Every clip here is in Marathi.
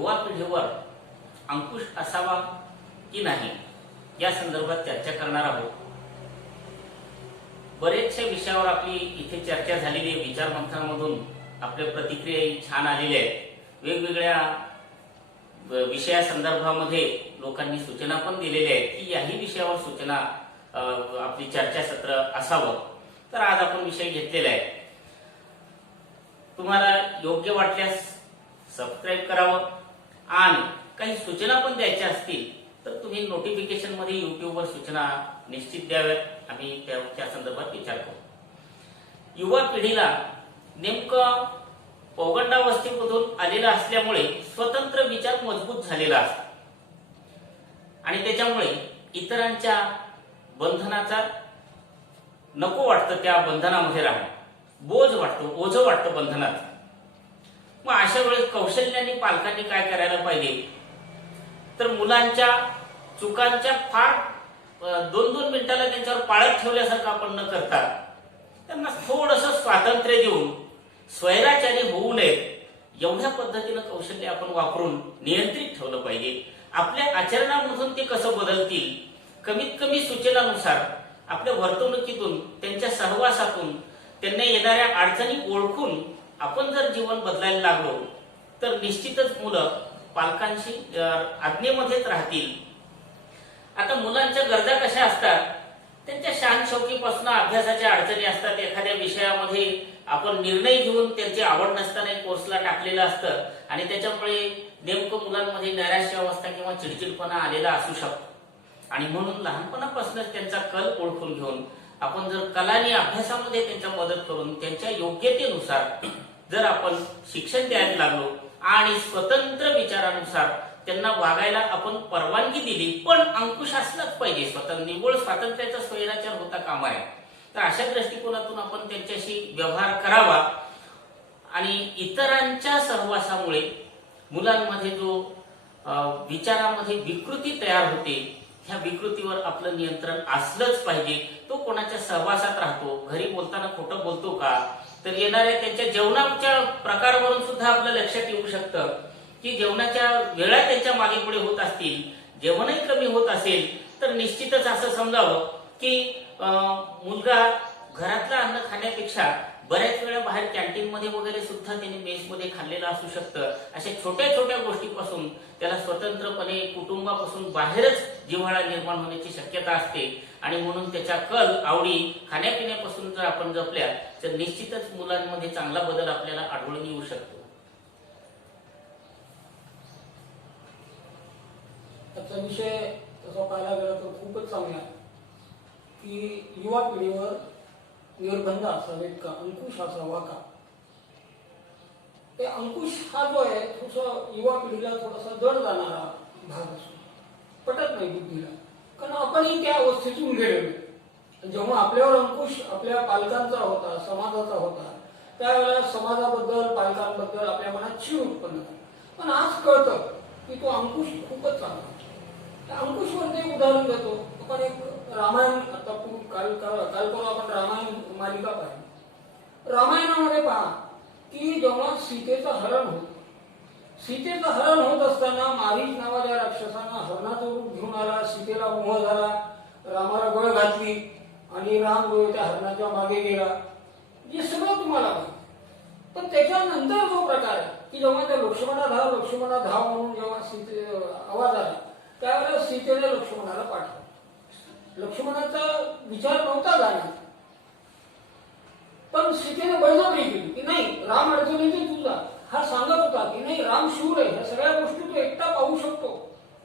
युवा पिढीवर अंकुश असावा की नाही या संदर्भात चर्चा करणार आहोत। बरेचशा विषयावर आपली इथे चर्चा झालेली आहे। विचार मंथनामधून आपल्या प्रतिक्रिया छान आलेल्या आहेत। वेगवेगळ्या विषयासंदर्भामध्ये लोकांनी सूचना पण दिलेल्या आहेत की याही विषयावर सूचना आपली चर्चासत्र असावं। तर आज आपण विषय घेतलेला आहे। तुम्हाला योग्य वाटल्यास सबस्क्राईब करावं आणि काही सूचना पण द्यायच्या असतील तर तुम्ही नोटिफिकेशन मध्ये युट्यूबवर सूचना निश्चित द्याव्यात। आम्ही त्या संदर्भात विचार करू। युवा पिढीला नेमकं पौगंडावस्थेमधून आलेला असल्यामुळे स्वतंत्र विचार मजबूत झालेला असतो आणि त्याच्यामुळे इतरांच्या बंधनाचा नको वाटतं, त्या बंधनामध्ये राहणं बोज वाटतो, ओझं वाटतं बंधनाचं। मग अशा वेळेस कौशल्याने पालकांनी काय करायला पाहिजे तर मुलांच्या चुकांच्या फार 2-2 मिनिटाला त्यांच्यावर पाळत ठेवल्यासारखं आपण न करता त्यांना थोडंसं स्वातंत्र्य देऊन स्वैराचारी होऊ नये एवढ्या पद्धतीनं कौशल्य आपण वापरून नियंत्रित ठेवलं पाहिजे। आपल्या आचरणामधून ते कसं बदलतील, कमीत कमी सूचनानुसार आपल्या वर्तणुकीतून, त्यांच्या सहवासातून त्यांना येणाऱ्या अडचणी ओळखून आपण जर जीवन बदलायला लागलो तर निश्चितच मुलं पालकांशी आज्ञेमध्येच राहतील। आता मुलांच्या गरजा कशा असतात, त्यांच्या शान शौकीपासून अभ्यासाच्या अडचणी असतात। एखाद्या विषयामध्ये आपण निर्णय घेऊन त्यांची आवड नसताना कोर्सला टाकलेलं असतं आणि त्याच्यामुळे नेमकं मुलांमध्ये नैराश्यावस्था किंवा चिडचिडपणा आलेला असू शकतो आणि म्हणून लहानपणापासूनच त्यांचा कल ओळखून घेऊन आपण जर कलानी अभ्यासामध्ये त्यांच्या मदत करून त्यांच्या योग्यतेनुसार जर आपण शिक्षण द्यायला लागलो आणि स्वतंत्र विचारानुसार त्यांना वागायला आपण परवानगी दिली, पण अंकुश असलाच पाहिजे, स्वतंत्र निव्वळ स्वातंत्र्याचा स्वैराचार होता कामा नये। तर अशा दृष्टिकोनातून आपण त्यांच्याशी व्यवहार करावा आणि इतरांच्या सहवासामुळे मुलांमध्ये जो विचारामध्ये विकृती तयार होते ह्या विकृतीवर आपलं नियंत्रण असलंच पाहिजे। तो कोणाच्या सहवासात राहतो, घरी बोलताना खोटं बोलतो का, तर येणाऱ्या त्यांच्या जेवणाच्या प्रकारावरून सुद्धा आपलं लक्षात येऊ शकतं की जेवणाच्या वेळा त्यांच्या मागे पुढे होत असतील, जेवणही कमी होत असेल तर निश्चितच असं समजावं की मुलगा घरातलं अन्न खाण्यापेक्षा बऱ्याच वेळा बाहेर कॅन्टीन मध्ये वगैरे सुद्धा त्याने मेसमध्ये खाल्लेलं असू शकतं। अशा छोट्या छोट्या गोष्टीपासून त्याला स्वतंत्रपणे कुटुंबापासून बाहेरच जिव्हाळा निर्माण होण्याची शक्यता असते आणि म्हणून त्याच्या कल आवडी खाण्यापिण्यापासून जर आपण जपल्या तर निश्चितच मुलांमध्ये चांगला बदल आपल्याला आढळून येऊ शकतो। त्याचा विषय तसा पाहायला गेला तर खूपच चांगला आहे की युवा पिढीवर निर्बंध असावेत का, अंकुश असावा का। ते अंकुश हा जो आहे थोडंसं युवा पिढीला थोडासा जड जाणारा भाग असतो, पटत नाही बुद्धीला, कारण आपणही त्या अवस्थेतून गेलेलो। जेव्हा आपल्यावर अंकुश आपल्या पालकांचा होता, समाजाचा होता, त्यावेळेला समाजाबद्दल पालकांबद्दल आपल्या मनात चीड उत्पन्न झाली, पण आज कळतं की तो अंकुश खूपच चांगला। त्या अंकुशवरती एक उदाहरण देतो आपण। एक रामायण, आता काल परवा आपण रामायण मालिका पाहिली। रामायणामध्ये पहा की जेव्हा सीतेचं हरण होत, सीतेचं हरण होत असताना मारीच नावाच्या राक्षसानं हरणाचं रूप घेऊन आला, सीतेला मोह झाला, रामाला गळ घातली आणि राम त्या हरणाच्या मागे गेला, हे सगळं तुम्हाला माहिती। पण त्याच्यानंतर जो प्रकार आहे की जेव्हा त्या लक्ष्मणा धाव म्हणून जेव्हा सीते आवाज आला त्यावेळेला सीतेने लक्ष्मणाला पाठवलं। लक्ष्मणाचा विचार नव्हता जाण्याचा, पण सीतेने बळजबरी केली की नाही राम अडचणीत तुझा हा सांगत होता की नाही राम शूर आहे, ह्या सगळ्या गोष्टी तो एकटा पाहू शकतो,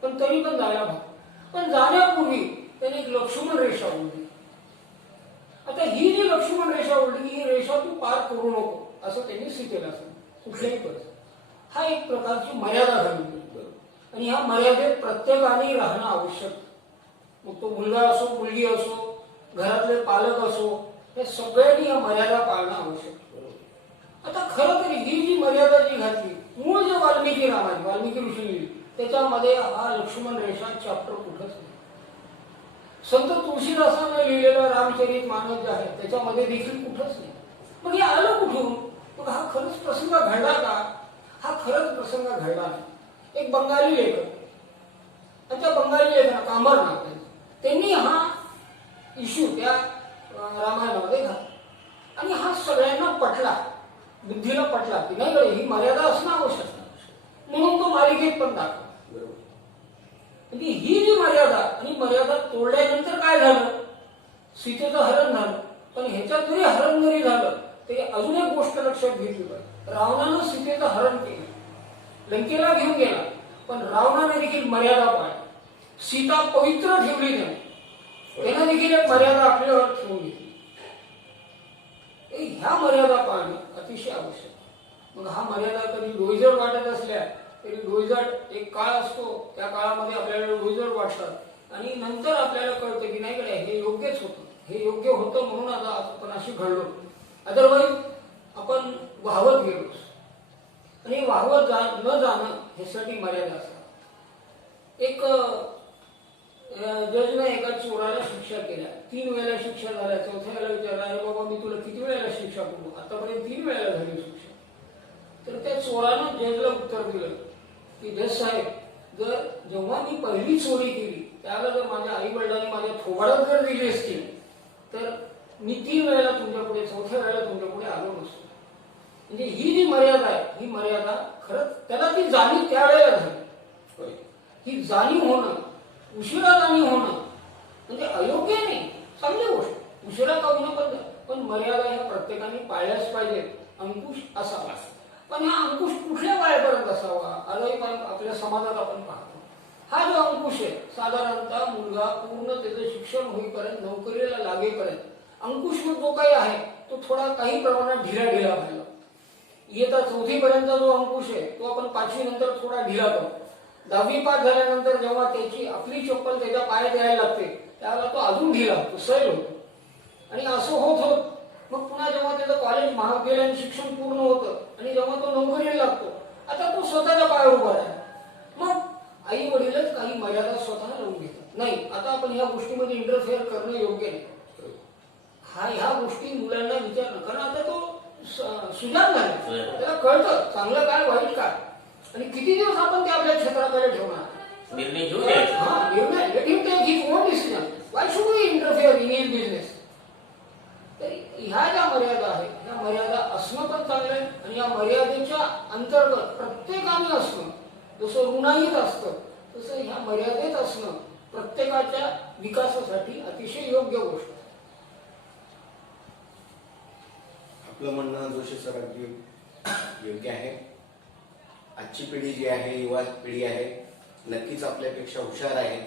पण तरी पण जायला भाग। पण जाण्यापूर्वी त्याने एक लक्ष्मण रेषा ओढली। आता ही जी लक्ष्मण रेषा ओढली ही रेषा तू पार करू नको असं त्यांनी सीतेला सांगितलं कुठल्याही परिस्थितीत। हा एक प्रकारची मर्यादा झाली आणि ह्या मर्यादेत प्रत्येकाने राहणं आवश्यक। मग तो मुलगा असो, मुलगी असो, घरातले पालक असो, हे सगळ्यांनी या मर्यादा पाळणं आवश्यक। आता खरं तर ही जी मर्यादा जी घातली, मूळ जे वाल्मिकी रामायण वाल्मिकी ऋषींनी त्याच्यामध्ये हा लक्ष्मण रेषा चॅप्टर कुठंच नाही। संत तुळशीदासाने लिहिलेलं रामचरित मानस जे आहे त्याच्यामध्ये देखील कुठंच नाही। मग हे आलं कुठून? मग हा खरंच प्रसंग घडला का? हा खरंच प्रसंग घडला नाही। एक बंगाली लेखक, आणि त्या बंगाली लेखक कांबर नाव त्यांचं, त्यांनी हा इश्यू त्या रामायणामध्ये घातला आणि हा सगळ्यांना पटला, बुद्धीला पटला की नाही गडे ही मर्यादा असणं आवश्यक नाही, म्हणून तो मालिकेत पण दाखवला. म्हणजे ही जी मर्यादा आणि मर्यादा तोडल्यानंतर काय झालं, सीतेचं हरण झालं. पण ह्याच्यात जरी हरण जरी झालं तरी अजून एक गोष्ट लक्षात घेतली पाहिजे, रावणानं सीतेचं हरण केलं, लंकेला घेऊन गेला, पण रावणाने देखील मर्यादा पाळली. सीता पवित्र ठेवली नाही, त्यानं देखील एक मर्यादा आपल्यावर ठेवून घेतली. ह्या मर्यादा पाळणे अतिशय आवश्यक. मग हा मर्यादा कधी डोईजड वाटत असल्या तरी डोईजड एक काळ असतो, त्या काळामध्ये आपल्याला डोईजड वाटतात आणि नंतर आपल्याला कळतं की नाही कडे हे योग्यच होतं, हे योग्य होतं म्हणून आता आपण अशी घडलो. अदरवाईज आपण वाहवत गेलो आणि वाहवत न जाणं ह्यासाठी मर्यादा असतात. एक जजने एका चोराला शिक्षा केल्या, 3 वेळेला शिक्षा झाल्या. चौथ्या वेळेला विचारला, अरे बाबा मी तुला किती वेळेला शिक्षा करू, आतापर्यंत 3 वेळेला झाली शिक्षा. तर त्या चोरानं जजला उत्तर दिलं की जज साहेब, जर जेव्हा मी पहिली चोरी केली त्याला जर माझ्या आई वडिलांनी माझ्या थोबाडात जर दिली असतील तर मी 3 वेळेला तुमच्या पुढे, चौथ्या वेळेला तुमच्या पुढे आलो नसतो. म्हणजे ही जी मर्यादा आहे ही मर्यादा खरंच त्याला ती जाणीव त्यावेळेला झाली. ही जाणीव होणं, उशिरा जाणीव होणं म्हणजे अयोग्य नाही, चांगली गोष्ट, उशिरा का होणं पण मर्यादा ह्या प्रत्येकाने पाळल्याच पाहिजे. अंकुश असावा, पण हा अंकुश कुठल्या वयापर्यंत असावा, आजही आपल्या समाजात आपण पाहतो. हा जो अंकुश आहे साधारणतः मुलगा पूर्ण त्याचं शिक्षण होईपर्यंत, नोकरीला लागेपर्यंत अंकुश जो काही आहे तो थोडा काही प्रमाणात ढिला व्हायला. इयत्ता 4थी पर्यंत जो अंकुश आहे तो आपण 5वी नंतर थोडा ढिला करतो. 10वी पास झाल्यानंतर जेव्हा त्याची आपली चप्पल त्याच्या पायात यायला लागते त्यावेळेला तो अजून ढिला होतो, सैल होतो. आणि असं होत होत मग पुन्हा जेव्हा त्याचं कॉलेज, महाविद्यालयीन शिक्षण पूर्ण होतं आणि जेव्हा तो नोकरीला लागतो, आता तो स्वतःच्या पायावर उभा आहे. मग आई वडीलच काही मर्यादा स्वतःला लावून घेतात. नाही, आता आपण ह्या गोष्टीमध्ये इंटरफेअर करणं योग्य नाही. ह्या गोष्टी मुलांना विचारणं, कारण आता तो सुजाण झाला, त्याला कळतं चांगलं काय वाईट काय, आणि किती दिवस आपण ते आपल्या क्षेत्राकडे ठेवणार. निर्णय घेऊ द्यायचा. हा, निर्णय let him take his own decision, why should we interfere in his business. तर ह्या ज्या मर्यादा आहेत ह्या मर्यादा असणं पण चांगलं आहे आणि या मर्यादेच्या अंतर्गत प्रत्येकाने असणं, जसं ऋणाईत असतं तसं ह्या मर्यादेत असणं प्रत्येकाच्या विकासासाठी अतिशय योग्य गोष्ट. आपलं म्हणणं जोशी सर अगदी योग्य आहे. आजची पिढी जी आहे, युवा पिढी आहे, नक्कीच आपल्यापेक्षा हुशार आहे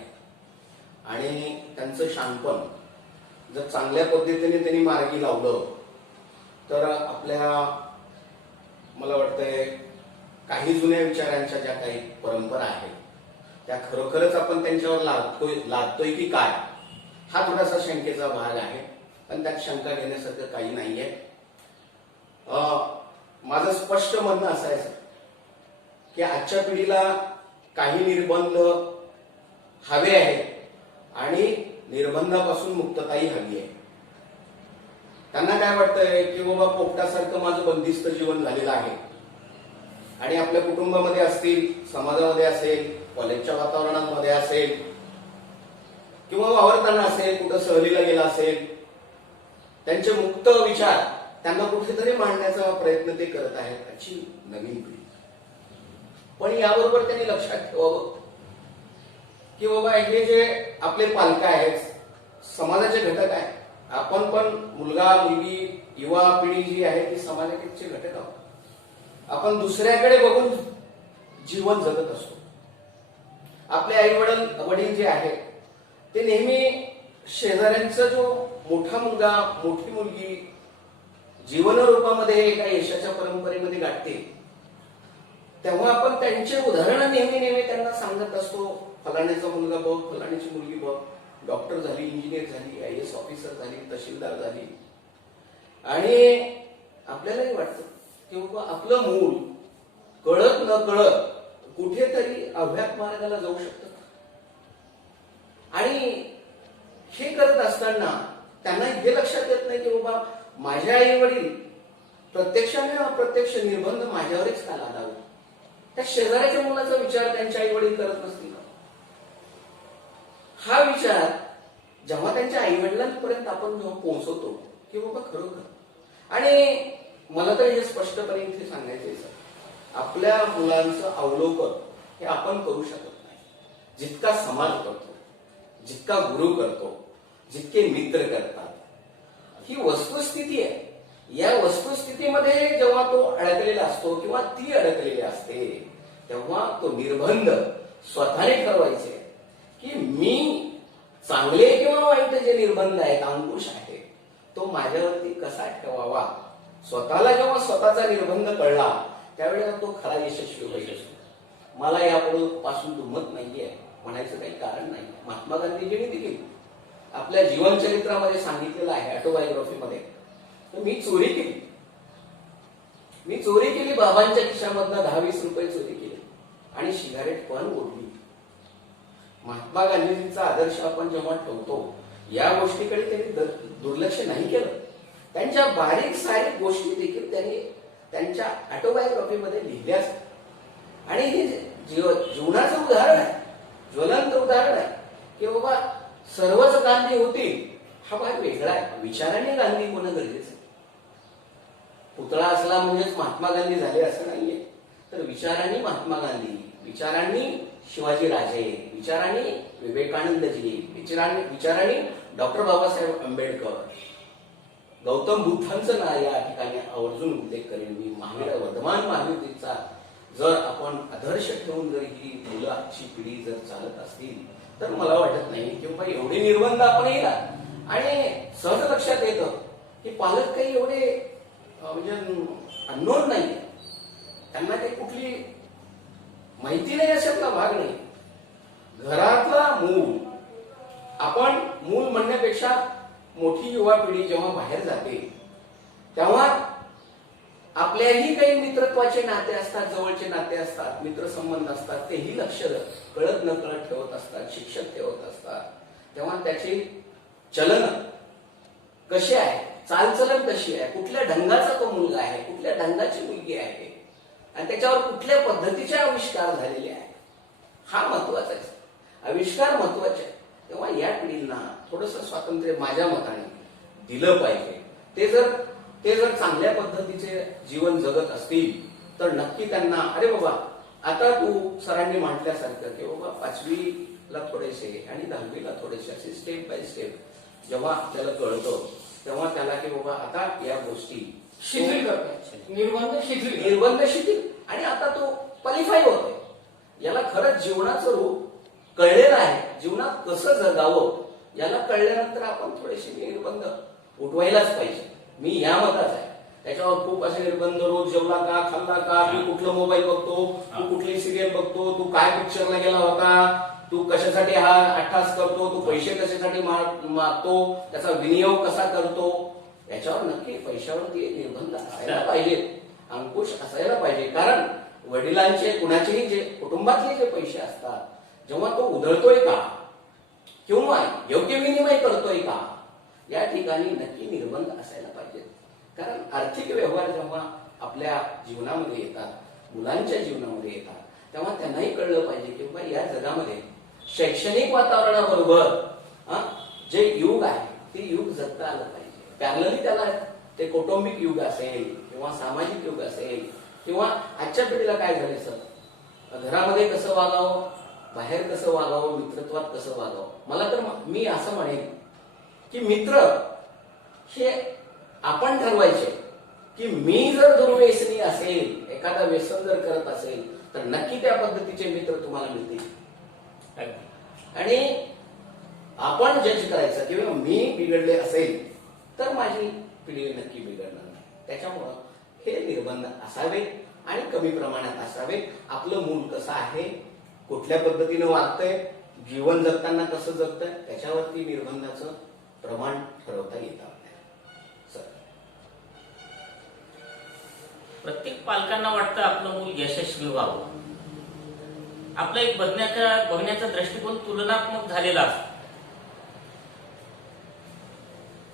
आणि त्यांचं शाणपण जर चांगल्या पद्धतीने त्यांनी मार्गी लावलं तर आपल्या, मला वाटतंय, काही जुन्या विचारांच्या ज्या काही परंपरा आहेत त्या खरोखरच आपण त्यांच्यावर लादतोय की काय, हा थोडासा शंकेचा भाग आहे. पण त्यात शंका घेण्यासारखं काही नाहीये. माझं स्पष्ट म्हणणं असायचं की आजच्या पिढीला काही निर्बंध हवे आहेत आणि निर्बंधापासून मुक्तताही हवी आहे. त्यांना काय वाटतंय की बाबा पोपटासारखं माझं बंदिस्त जीवन झालेलं आहे आणि आपल्या कुटुंबामध्ये असतील, समाजामध्ये असेल, कॉलेजच्या वातावरणामध्ये असेल किंवा वावरताना असेल, कुठं सहलीला गेला असेल, त्यांचे मुक्त विचार त्यांना कुठेतरी मांडण्याचा प्रयत्न ते करत आहेत आजची नवीन पिढी. पण याबरोबर त्यांनी लक्षात ठेवावं की बाबा हे जे आपले पालक आहेत, समाजाचे घटक आहेत, आपण पण मुलगा मुलगी युवा पिढी जी आहे ती समाजाचे घटक आहोत. आपण दुसऱ्याकडे बघून जीवन जगत असतो. आपले आई वडील जे आहेत ते नेहमी शेजाऱ्यांचा जो मोठा मुलगा मोठी मुलगी जीवन रूपामध्ये एका यशाच्या परंपरेमध्ये गाठते तेव्हा आपण त्यांचे उदाहरण नेहमी त्यांना सांगत असतो. फलाण्याचा मुलगा बघ, फलाण्याची मुलगी बघ, डॉक्टर झाली, इंजिनियर झाली, IAS ऑफिसर झाली, तहसीलदार झाली. आणि आपल्यालाही वाटतं की बाबा आपलं मूल कळत न कळत कुठेतरी अव्यात मार्गाला जाऊ शकतं. आणि हे करत असताना त्यांना हे लक्षात येत नाही की बाबा माझे आई वडील प्रत्यक्ष आणि अप्रत्यक्ष निर्बंध माझ्यावरच का लादावे. त्या शेजाऱ्याच्या मुलाचा विचार त्यांच्या आई वडील करत नसतील का? हा विचार जेव्हा त्यांच्या आई वडिलांपर्यंत आपण जेव्हा पोहोचवतो की बाबा खरोखर, आणि मला तर हे स्पष्टपणे इथे सांगायचे आपल्या मुलांचं अवलोकन हे आपण करू शकत नाही. जितका समाज करतो, जितका गुरु करतो, जितके मित्र करतात, ही वस्तुस्थिती आहे. या वस्तुस्थितीमध्ये जेव्हा तो अडकलेला असतो किंवा ती अडकलेली असते, तेव्हा तो निर्बंध स्वतःने ठरवायचे की मी चांगले किंवा वाईट जे निर्बंध आहेत, अंकुश आहे, तो माझ्यावरती कसा ठेवावा. स्वतःला जेव्हा स्वतःचा निर्बंध कळला त्यावेळेला तो खरा यशस्वी होईल. मला यापुढे पासून दुमत नाहीये म्हणायचं काही कारण नाही. महात्मा गांधीजींनी देखील आपल्या जीवनचरित्रामध्ये सांगितलेलं आहे, ऑटोबायोग्राफीमध्ये, मी चोरी केली बाबांच्या खिशामधनं 10-20 रुपये चोरी केले आणि सिगारेट पण ओढली. महात्मा गांधीजींचा आदर्श आपण जेव्हा ठेवतो, या गोष्टीकडे त्यांनी दुर्लक्ष नाही केलं. त्यांच्या बारीक सारीक गोष्टी देखील त्यांनी त्यांच्या ऑटोबायोग्राफीमध्ये लिहिल्याच. आणि हे जीवनाचं उदाहरण आहे, ज्वलंत उदाहरण आहे की बाबा सर्वच गांधी होतील हा भाग वेगळा आहे. विचाराने गांधी होणं गरजेचं. पुतळा असला म्हणजेच महात्मा गांधी झाले असं नाहीये, तर विचारांनी महात्मा गांधी, विचारांनी शिवाजी राजे, विचारांनी विवेकानंदजी, विचारांनी डॉक्टर बाबासाहेब आंबेडकर, गौतम बुद्धांचं ना या ठिकाणी आवर्जून उल्लेख करेन मी. वर्धमान महायुतीचा जर आपण आदर्श ठेवून जर ही मुलाची पिढी जर चालत असतील तर मला वाटत नाही की बाबा एवढे निर्बंध आपण येणार. आणि सहज लक्षात येतं की पालक काही एवढे म्हणजे अननोन नाही, त्यांना काही कुठली माहिती नाही अशातला भाग नाही. घरातला मूल म्हणण्यापेक्षा मोठी युवा पिढी जेव्हा बाहेर जाते तेव्हा आपल्याही काही मित्रत्वाचे नाते असतात, जवळचे नाते असतात, मित्रसंबंध असतात, तेही लक्ष कळत नकळत ठेवत असतात, शिक्षक ठेवत असतात. तेव्हा त्याचे चलन कसे आहे, चालचलन कशी आहे, कुठल्या ढंगाचा तो मुलगा आहे, कुठल्या ढंगाची मुलगी आहे, आणि त्याच्यावर कुठल्या पद्धतीचे आविष्कार झालेले आहे, हा महत्वाचा आहे. आविष्कार महत्वाचे आहे. तेव्हा या पिढींना थोडंसं स्वातंत्र्य माझ्या मताने दिलं पाहिजे. ते जर चांगल्या पद्धतीचे जीवन जगत असतील तर नक्की त्यांना, अरे बाबा आता तू सरांनी म्हटल्यासारखं की बाबा 5वीला थोडेसे आणि 10वीला थोडेसे असे स्टेप बाय स्टेप जेव्हा आपल्याला कळतं तेव्हा त्याला की बाबा आता या गोष्टी शिथिल करतात, निर्बंध शिथिल, आणि आता तो क्वालिफाय होतोय. याला खरंच जीवनाचं रूप कळलेलं आहे, जीवनात कसं जगावं याला कळल्यानंतर आपण थोडेसे निर्बंध उठवायलाच पाहिजे. मी या मताच आहे. त्याच्यावर खूप असे निर्बंध, रोज जेवला का, खाल्ला का, तू कुठलं मोबाईल बघतो, तू कुठली सिरियल बघतो, तू काय पिक्चरला गेला होता, तू कशासाठी हा अट्टास करतो, तू पैसे कशासाठी मागतो, त्याचा विनियोग कसा करतो, याच्यावर नक्की पैशावरती निर्बंध असायला पाहिजेत, अंकुश असायला पाहिजे. कारण वडिलांचे, कुणाचेही जे कुटुंबातले जे पैसे असतात जेव्हा तो उधळतोय का किंवा योग्य विनिमय करतोय का, या ठिकाणी नक्की निर्बंध असायला पाहिजेत. कारण आर्थिक व्यवहार जेव्हा आपल्या जीवनामध्ये येतात, मुलांच्या जीवनामध्ये येतात, तेव्हा त्यांनाही कळलं पाहिजे की बाबा या जगामध्ये शैक्षणिक वातावरणाबरोबर जे युग आहे ते युग जगता आलं पाहिजे. पॅरलली त्याला ते कौटुंबिक युग असेल किंवा सामाजिक युग असेल किंवा आजच्या पिढीला काय झाले सर, घरामध्ये कसं वागावं, बाहेर कसं वागावं, मित्रत्वात कसं वागावं. मला तर मी असं म्हणेन की मित्र हे आपण ठरवायचे की मी जर दुर्व्यसनी असेल, एखादा व्यसन जर करत असेल तर नक्की त्या पद्धतीचे मित्र तुम्हाला मिळतील. आणि आपण जज करायचं किंवा मी बिघडले असेल तर माझी पिढी नक्की बिघडणार नाही. त्याच्यामुळं हे निर्बंध असावे आणि कमी प्रमाणात असावे. आपलं मूल कसं आहे, कुठल्या पद्धतीनं वागतंय, जीवन जगताना कसं जगतंय, त्याच्यावरती निर्बंधाचं प्रमाण ठरवता येतं. प्रत्येक पालकांना वाटतं आपलं मूल यशस्वी व्हावं. आपला एक बघण्याचा दृष्टिकोन तुलनात्मक झालेला असतो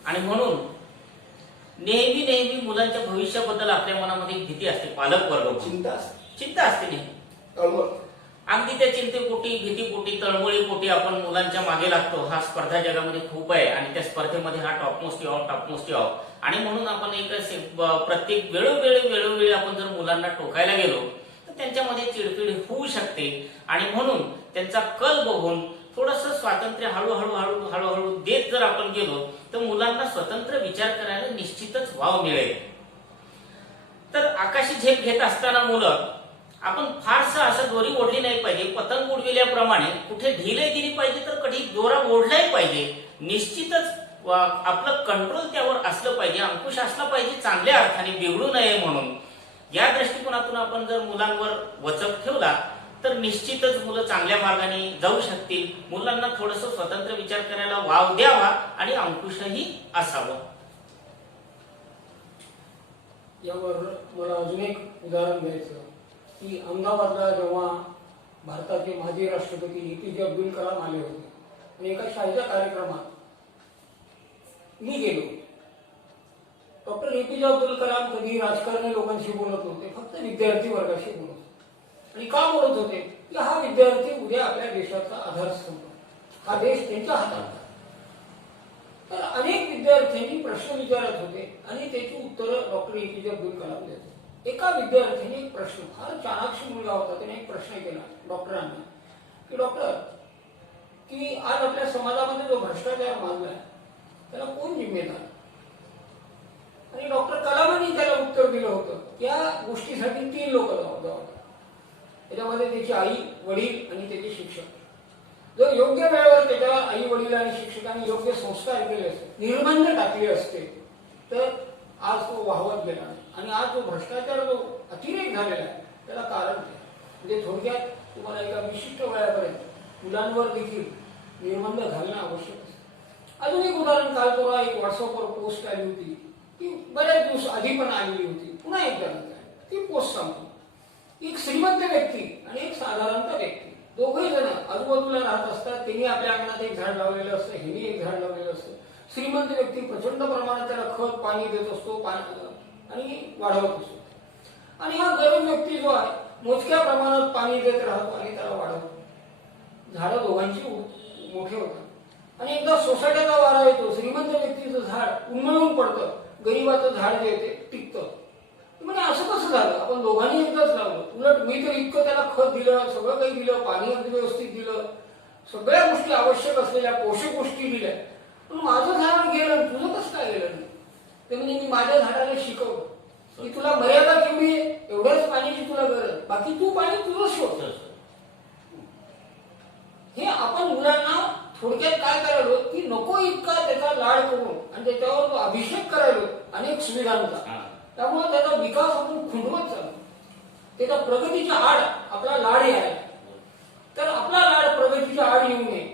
आणि म्हणून नेहमी मुलांच्या भविष्याबद्दल आपल्या मनामध्ये एक भीती असते. पालक वर्ग चिंता असते नेहमी. तळमळ. अगदी त्या चिंतेपोटी, भीतीपोटी, तळमळीपोटी आपण मुलांच्या मागे लागतो. हा स्पर्धा जगामध्ये खूप आहे आणि त्या स्पर्धेमध्ये हा टॉपमोस्ट यावं आणि म्हणून आपण प्रत्येक वेळोवेळी आपण जर मुलांना टोकायला गेलो तर त्यांच्यामध्ये चिडचिड होऊ शकते आणि म्हणून त्यांचा कल बघून थोडस स्वातंत्र्य हळूहळू देत जर आपण गेलो तर मुलांना स्वतंत्र विचार करायला निश्चितच वाव मिळेल. तर आकाशी झेप घेत असताना मुलं आपण फारसं असं दोरी ओढली नाही पाहिजे. पतंग उडविल्याप्रमाणे कुठे ढिले दिली पाहिजे तर कधी दोरा ओढलाही पाहिजे. निश्चितच आपलं कंट्रोल त्यावर असलं पाहिजे, अंकुश असला पाहिजे, चांगल्या अर्थाने बिघडू नये म्हणून. या दृष्टिकोनातून आपण जर मुलांवर वचक ठेवला तर निश्चितच मुलं चांगल्या मार्गाने जाऊ शकतील. मुलांना थोडंसं स्वतंत्र विचार करायला वाव द्यावा आणि अंकुशही असावं. यावर मला अजून एक उदाहरण द्यायचं की अहमदाबादला जेव्हा भारताचे माजी राष्ट्रपती APJ अब्दुल कलाम आले होते आणि एका शाळेच्या कार्यक्रमात मी गेलो. डॉक्टर APJ अब्दुल कलाम कधी राजकारणी लोकांशी बोलत नव्हते, फक्त विद्यार्थी वर्गाशी बोलत होते. आणि का बोलत होते की हा विद्यार्थी उद्या आपल्या देशाचा आधारस्तंभ, हा देश त्यांच्या हातात आहे. तर अनेक विद्यार्थ्यांनी प्रश्न विचारत होते आणि त्याची उत्तरं डॉक्टर APJ अब्दुल कलाम देत होते. एका विद्यार्थ्याने एक प्रश्न, फार चाणाक्ष मुलगा होता, त्याने एक प्रश्न केला डॉक्टरांना की डॉक्टर, की आज आपल्या समाजामध्ये जो भ्रष्टाचार माजलाय त्याला कोण जिम्मेदार? आणि डॉक्टर कलामांनी त्याला उत्तर दिलं होतं की या गोष्टीसाठी 3 लोक जबाबदार होते. त्याच्यामध्ये त्याची आई, वडील आणि त्याचे शिक्षक. जर योग्य वेळेवर त्याच्यावर आई, वडील आणि शिक्षकांनी योग्य संस्कार केले असते, निर्बंध टाकले असते तर आज तो वाहवत गेला नाही. आणि आज जो भ्रष्टाचार, जो अतिरेक झालेला आहे त्याला कारण आहे. म्हणजे थोडक्यात तुम्हाला एका विशिष्ट वयापर्यंत मुलांवर देखील निर्बंध घालणं आवश्यक असते. अजून एक उदाहरण, काल थोडा एक व्हॉट्सअपवर पोस्ट आली होती ती बऱ्याच दिवस आधी पण आलेली होती, पुन्हा एकदा ती पोस्ट सांगतो. एक श्रीमंत व्यक्ती आणि एक साधारणतः व्यक्ती, दोघे जण आजूबाजूला राहत असतात. त्यांनी आपल्या अंगणात एक झाड लावलेलं असतं, हेनी एक झाड लावलेलं असतं. श्रीमंत व्यक्ती प्रचंड प्रमाणात त्याला खत पाणी देत असतो आणि वाढवत असतो. आणि हा गरीब व्यक्ती जो आहे मोजक्या प्रमाणात पाणी देत राहतो आणि त्याला वाढवतो. झाडं दोघांची मोठे होतात आणि एकदा सोसायटीचा वारा येतो, श्रीमंत व्यक्तीचं झाड उन्मळून पडतं, गरीबाचं झाड जे येते टिकतं. म्हणजे असं कसं झालं? आपण दोघांनी एकदाच लावलं, उलट मी तर इतकं त्याला खत दिलं, सगळं काही दिलं, पाणी अगदी व्यवस्थित दिलं, सगळ्या गोष्टी आवश्यक असलेल्या पोषक गोष्टी दिल्या, पण माझं झाड गेलं, तुझं कसं काय गेलं नाही? ते म्हणजे मी माझ्या झाडाला शिकवलं की तुला मर्यादा केवढी आहे, एवढ्याच पाण्याची तुला गरज, बाकी तू पाणी तुझं शोध. हे आपण मुलांना थोडक्यात काय करायलो की नको इतका त्याचा लाड करून आणि त्याच्यावर अभिषेक करायलो अनेक सुविधांचा, त्यामुळे त्याचा विकास आपण खुंटवत चालतो. त्याच्या प्रगतीच्या आड आपला लाड आहे. तर आपला लाड प्रगतीच्या आड येऊ नये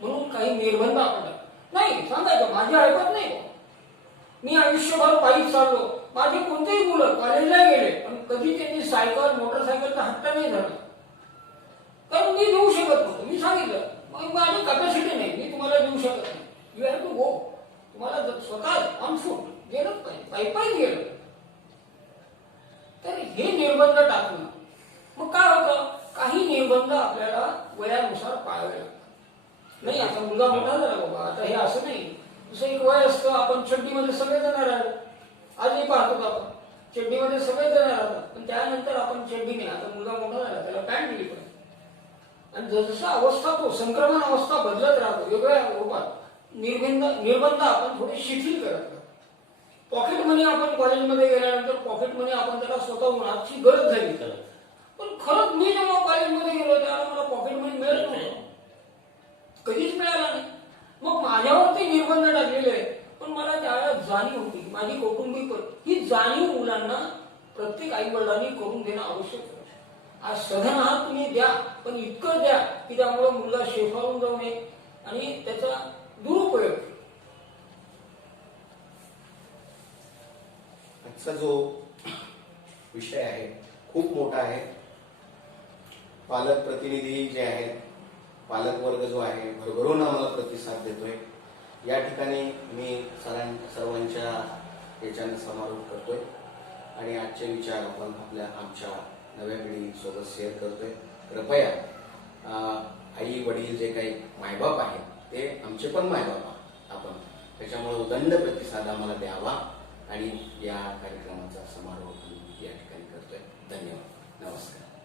म्हणून काही निर्बंध आपण नाही सांगायचं. माझी ऐकत नाही, मी आयुष्यभर पायी चाललो, माझी कोणतेही मुलं कॉलेजला गेले पण कधी त्यांनी सायकल मोटरसायकलचा हट्ट नाही झाला, कारण मी देऊ शकत नव्हतो. मी सांगितलं माझी कॅपॅसिटी नाही, मी तुम्हाला देऊ शकत नाही, यू हॅव टू गो. तुम्हाला स्वतः ऑन फूट गेलंच पाहिजे, पायी गेलं. तर हे निर्बंध टाकणं, मग काय होतं, काही निर्बंध आपल्याला वयानुसार पाळावे लागतात. नाही आता मुलगा मोठा झाला बाबा, आता हे असं नाही. दुसरं एक वय असतं, आपण चड्डीमध्ये सगळेजण राहतो, आजही पाहतो आपण चड्डीमध्ये सगळेजण राहतात, पण त्यानंतर आपण चड्डी नाही, आता मुलगा मोठा झाला त्याला पॅन्ट दिली पाहिजे. आणि जसं अवस्था तो संक्रमण अवस्था बदलत राहतो, वेगवेगळ्या रूपात निर्बंध आपण थोडे शिथिल करत राहतो. पॉकेट मनी आपण कॉलेजमध्ये गेल्यानंतर पॉकेट मनी आपण त्याला स्वतःहून आजची गरज झाली, पण खरंच मी जेव्हा कॉलेजमध्ये गेलो त्यावेळेला मला पॉकेट मनी मिळत नव्हतं, कधीच मिळाला नाही. मग माझ्यावरती निर्बंध टाकलेले आहेत, पण मला त्यावेळेला जाणीव होती, माझी कौटुंबिक ही जाणीव मुलांना प्रत्येक आई वडिलांनी करून देणं आवश्यक आहे. आज सधन हा तुम्ही द्या, पण इतकं द्या की त्यामुळे मुलगा शेफावून जाऊ नये आणि त्याचा दुरुपयोग. आजचा जो विषय आहे खूप मोठा आहे. पालक प्रतिनिधी जे आहेत, पालक वर्ग जो आहे भरभरून आम्हाला प्रतिसाद देतोय. या ठिकाणी मी सर्वांच्या याच्याने समारोप करतोय आणि आजचे विचार आपण आमच्या नव्या पिढीसोबत शेअर करतोय. कृपया आई वडील जे काही मायबाप आहेत ते आमचे पण मायबाप आहात आपण, त्याच्यामुळे उदंड प्रतिसाद आम्हाला द्यावा आणि या कार्यक्रमाचा समारोप या ठिकाणी करतोय. धन्यवाद. नमस्कार.